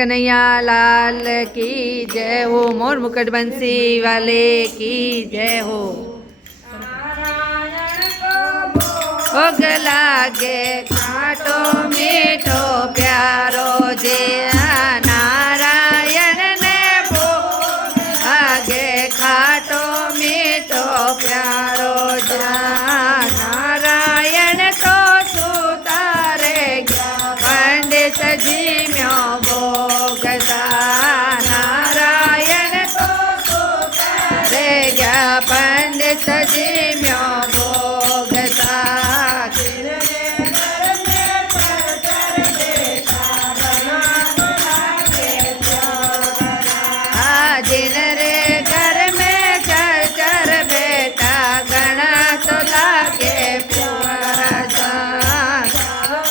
कन्हैया लाल की जय हो। मोर मुकुट बंसी वाले की जय हो। भोग लागे खाटो मीठो प्यारो जे नारायण ने भोग लागे खाटो मीठो प्यारो जा नारायण तो सुतारे गया पंडित जी म्यो भोग सा नारायण तो सुतारे गया पंडित जी म्यो भोग सा जिन रे घर में चर चर बेटा गणा तो लागे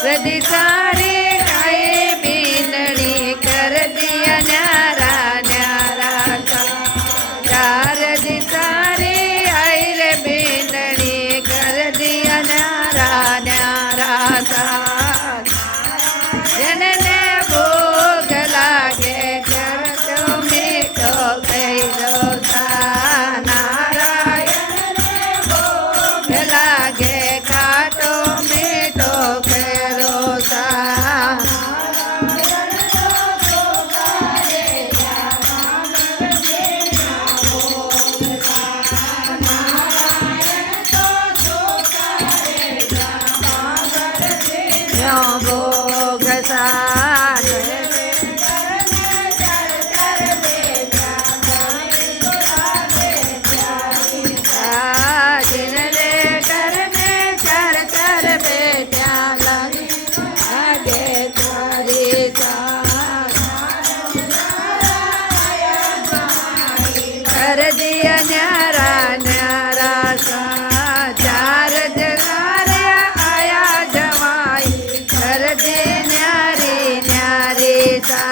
रदी सारी गाई बीनड़ी कर दिया न्यारा न्यारा चार दी सारी आई रे बीनड़ी कर दिया न्यारा न्यारा जनने भोग लागे कर तो मीठो कैलो सा नारायण ने भोग लागे खाटो मीठो कैलो सा भोग सा कर दिया न्यारा न्यारा सा चार जगारे आया जवाई कर दे न्यारी न्यारी सा